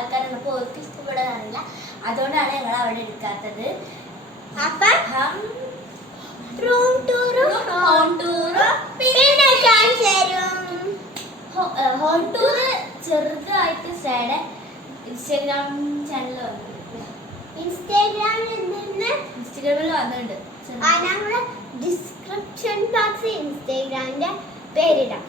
ആൾക്കാരാണ്, അപ്പോൾ അവർക്ക് ഇഷ്ടപ്പെടാനറിയില്ല. അതുകൊണ്ടാണ് ഞങ്ങൾ അവിടെ എടുക്കാത്തത്. റൂം ടൂറും ഹോം ടൂറും പിന്നെ ഹോം ടൂറ് ചെറുതായിട്ട് സൈഡ് ഇൻസ്റ്റാഗ്രാം ചാനൽ വന്നിട്ടുണ്ട്. ഇൻസ്റ്റാഗ്രാമിൽ വന്നിട്ടുണ്ട്. ഞങ്ങള് ഡിസ്ക്രിപ്ഷൻ ബോക്സിൽ ഇൻസ്റ്റാഗ്രാമിന്റെ പേരിടാം.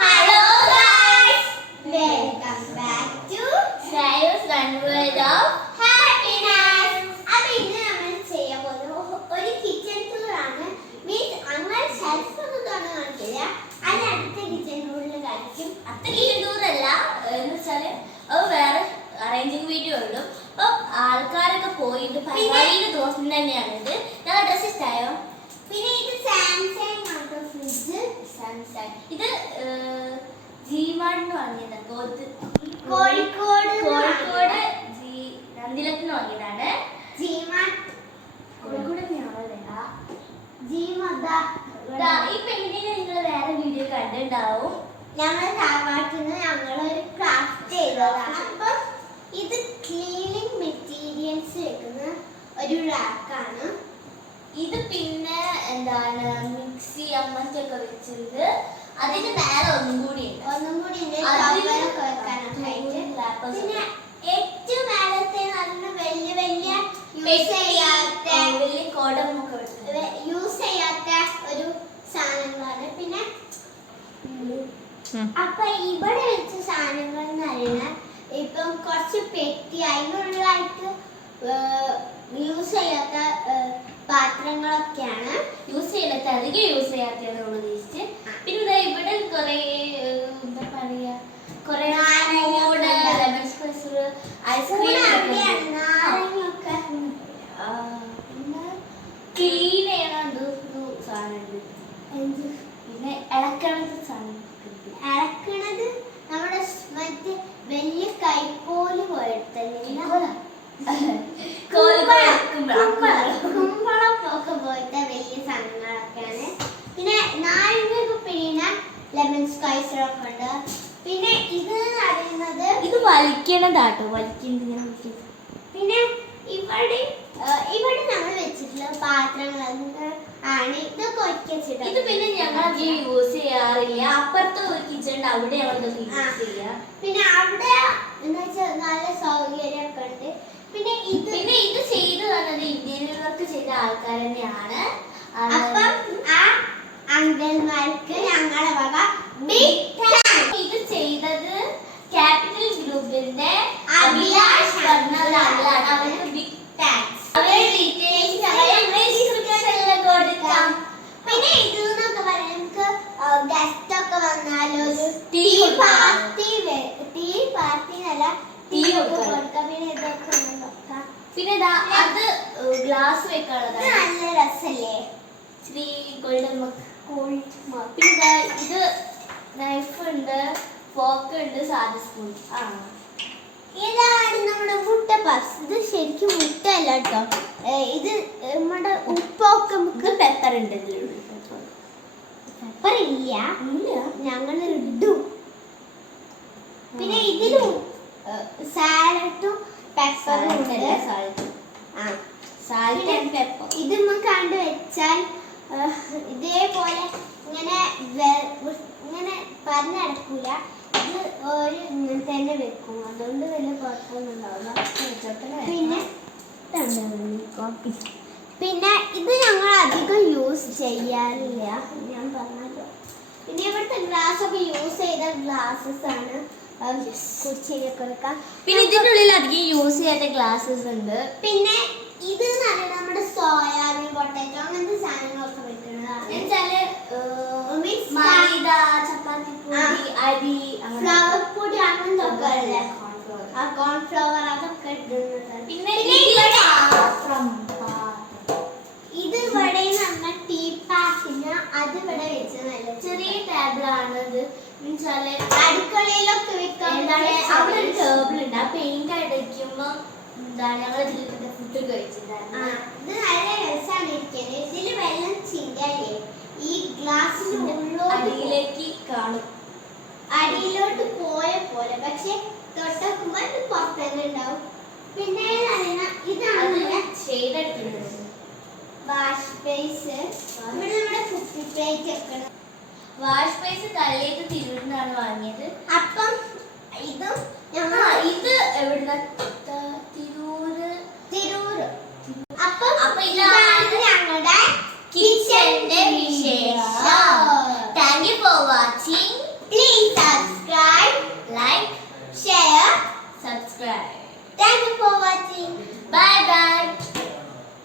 Hello guys, welcome back to Sayo's Runway of happiness. അപ്പോൾ ഇന്ന് നമ്മൾ ചെയ്യാൻ പോകുന്നത് ഒരു കിച്ചൺ ടൂർ ആണ്. മീൻസ് അങ്ങനെ ഷെൽഫ് ഒന്നും കാണിക്കില്ല, അതിന് അടുത്ത കിച്ചൺ ടൂറിൽ കാണിക്കും. അത്ര കിച്ചൺ ടൂറല്ല എന്ന് വെച്ചാൽ അത് വേറെ അറേഞ്ചിങ് വീഡിയോ ഉള്ളൂ. അപ്പം ആൾക്കാരൊക്കെ പോയിട്ട് പരിപാടിയുടെ ദിവസം തന്നെയാണ് ഇത്. ഞങ്ങൾ ഡ്രസ് ഇഷ്ടമായോ? പിന്നെ ഇത് സാംസങ് ആട്ടോ ഫ്രിഡ്ജ്. സാംസങ് ഇത് ജിമാർട്ടിന് വാങ്ങിയതാണ്. കോഴിക്കോട് നന്ദിലത്തിന് വാങ്ങിയതാണ്. ഈ പെയിന്റിങ് നിങ്ങൾ വേറെ വീഡിയോ കണ്ടിട്ടുണ്ടാവും. ഞങ്ങൾ താവാട്ടിന്ന് ഞങ്ങളൊരു ക്രാഫ്റ്റ് ചെയ്തതാണ്. അപ്പം ഇത് ക്ലീനിങ് മെറ്റീരിയൽസ് വെക്കുന്ന ഒരു റാക്കാണ്. ഇത് പിന്നെ എന്താണ് മിക്സി അങ്ങനത്തെ ഒക്കെ വെച്ചിട്ടുണ്ട്. അതിന് മേലെ ഒന്നും കൂടി ഉണ്ട് പിന്നെ ഏറ്റവും മേലത്തെ നല്ല വലിയ വലിയ യൂസ് ചെയ്യാത്ത ഒരു സാധനങ്ങളാണ്. പിന്നെ അപ്പൊ ഇവിടെ വെച്ച സാധനങ്ങൾ എന്ന് പറയുന്നത് ഇപ്പം കുറച്ച് പെട്ടി അതിനുള്ളതായിട്ട് യൂസ് ചെയ്യാത്ത പാത്രങ്ങളൊക്കെയാണ്. അധികം യൂസ് ചെയ്യാത്തതാണ് നമ്മൾ ഉദ്ദേശിച്ച്. പിന്നെ ഇവിടെ കുറെ എന്താ പറയാ കുറെ ലെമൺ സ്ക്വീസർ ഐസ്ക്രീം പിന്നെ ക്ലീൻ ചെയ്യണ ഒരു സാധനമുണ്ട്. പിന്നെ ഇളക്കണത് സാധനം ഇളക്കണത് നമ്മുടെ മറ്റേ വലിയ കൈക്കോല് പോലത്തെ കുമ്പളപ്പൊക്കെ പോലത്തെ വലിയ സാധനങ്ങളൊക്കെയാണ്. പിന്നെ നാരങ്ങ പിഴിഞ്ഞ ലെമൺ സ്ക്വീസർ ഒക്കെ ഉണ്ട്. പിന്നെ ഇത് അറിയുന്നത് ഇത് വലിക്കണതാട്ടോ, വലിക്കുന്നത്. പിന്നെ ഇവിടെ നമ്മൾ വെച്ചിട്ടുള്ള പാത്രങ്ങൾ ആണ്. ഇതൊക്കെ ഒറ്റച്ചിട്ട് ഇത് പിന്നെ ഞങ്ങൾ അധികം യൂസ് ചെയ്യാറില്ല. അപ്പുറത്തെ ഒരു കിച്ചൺ അവിടെ ഞങ്ങൾ യൂസ് ചെയ്യാം. പിന്നെ അവിടെ എന്താ വെച്ചാൽ നല്ല സൗകര്യമൊക്കെ ഉണ്ട്. പിന്നെ ഇത് ചെയ്തു തന്നത് ഇന്റീരിയർ വർക്ക് ചെയ്ത ആൾക്കാർ തന്നെയാണ്. അപ്പം ആ അങ്കിൾമാർക്ക് ഞങ്ങളുടെ വക ബിഗ് താങ്ക്സ്. ഇത് ചെയ്തത് ക്യാപിറ്റൽ ഗ്രൂപ്പിന്റെ അഭിലാഷ് പറഞ്ഞതാണ്. അവർക്ക് ബിഗ് താങ്ക്സ്. അവരുടെ ഡീറ്റെയിൽസ് കൊടുക്കാം. പിന്നെ ഇതെന്നൊക്കെ പറയാൻ നമുക്ക് ഗസ്റ്റ് ഒക്കെ വന്നാലൊരു ടീ പാർട്ടി നല്ല ടീ ഒക്കെ കൊടുക്കാം. പിന്നെ ഇതൊക്കെ നോക്കാം. പിന്നെ അത് ഗ്ലാസ് വെക്കാനുള്ളതാണ്. നല്ല രസല്ലേ ശ്രീ ഗോൾഡൻ മക്ക്. പിന്നെ ഇത് നൈഫ് ഉണ്ട്, ഫോർക്ക് ഉണ്ട്, സാധാ സ്പൂൺ. ഇതാണ് നമ്മുടെ മുട്ട പഫ്സ്. ഇത് ശരിക്കും മുട്ടയല്ല കേട്ടോ, ഇത് നമ്മുടെ ഉപ്പൊക്കെ നമുക്ക് പെപ്പർ ഉണ്ട്. പെപ്പർ ഇല്ല, ഞങ്ങൾ ഇടും. പിന്നെ ഇതിലും സാലഡും പെപ്പറും ഉണ്ട്. ഇത് നമുക്ക് കണ്ടു വെച്ചാൽ ഇതേപോലെ ഇങ്ങനെ പറഞ്ഞടക്കൂല. ഇത് ഒരു ഇങ്ങനെ തന്നെ വെക്കും, അതുകൊണ്ട് വലിയ കുഴപ്പമൊന്നും ഉണ്ടാവില്ല. പിന്നെ ഇത് ഞങ്ങൾ അധികം യൂസ് ചെയ്യാറില്ല, ഞാൻ പറഞ്ഞല്ലോ. പിന്നെ ഇവിടുത്തെ ഗ്ലാസ് ഒക്കെ യൂസ് ചെയ്ത ഗ്ലാസസ് ആണ് കുടിച്ചൊക്കെ വെക്കാം. പിന്നെ ഇതിനുള്ളിൽ അധികം യൂസ് ചെയ്യാത്ത ഗ്ലാസസ് ഉണ്ട്. പിന്നെ ഇത് നമ്മുടെ സോയാബീൻ, പൊട്ടാറ്റോ അങ്ങനത്തെ സാധനങ്ങളൊക്കെ വെക്കുന്നതാണ്. മൈദ, ചപ്പാത്തി പൊടി, അരി, ഫ്ലവർ പൊടി അങ്ങനത്തെ ഒക്കെ അല്ലേ, കോൺഫ്ലവർ അതൊക്കെ ഇടുന്നത്. പിന്നെ ഇത് ഇവിടെ നമ്മ ടീ പാക്കിന് അത് ഇവിടെ വെച്ച് നല്ല ചെറിയ ടേബിളാണ്. ഇത് മീൻസാല് അടുക്കളയിലൊക്കെ വെക്കാൻ അവിടെ ഒരു ടേബിൾ ഉണ്ട്. ആ പെയിന്റ് അടിക്കുമ്പോ എന്താണ് ഞങ്ങൾ ഫുഡ് കഴിച്ചിട്ടുണ്ടായിരുന്നു. ഇത് നല്ല രസമാണ് ഇരിക്കുന്നത്. ഇതില് വെള്ളം ചിന്തല്ലേ ഈ ഗ്ലാസിന്റെ അടിയിലേക്ക് കാണും, അടിയിലോട്ട് പോയ പോലെ. പക്ഷെ തന്നെ ഉണ്ടാവും. പിന്നെ ഇതാണ് അത് നമ്മുടെ ഷെയ്ഡ് എടുക്കുന്നത്. Wash base. ഇവിടെ നമ്മുടെ കുപ്പി പ്ലേറ്റ് വെക്കണം. വാഷ് ബേസ് കല്ലേക്ക് തിരൂരിന്നാണ് വാങ്ങിയത്. അപ്പം ഇതും ഇത് എവിടുന്ന? തിരൂര്. അപ്പൊ അപ്പൊ ഇതാണ് ഞങ്ങളുടെ കിച്ചന്റെ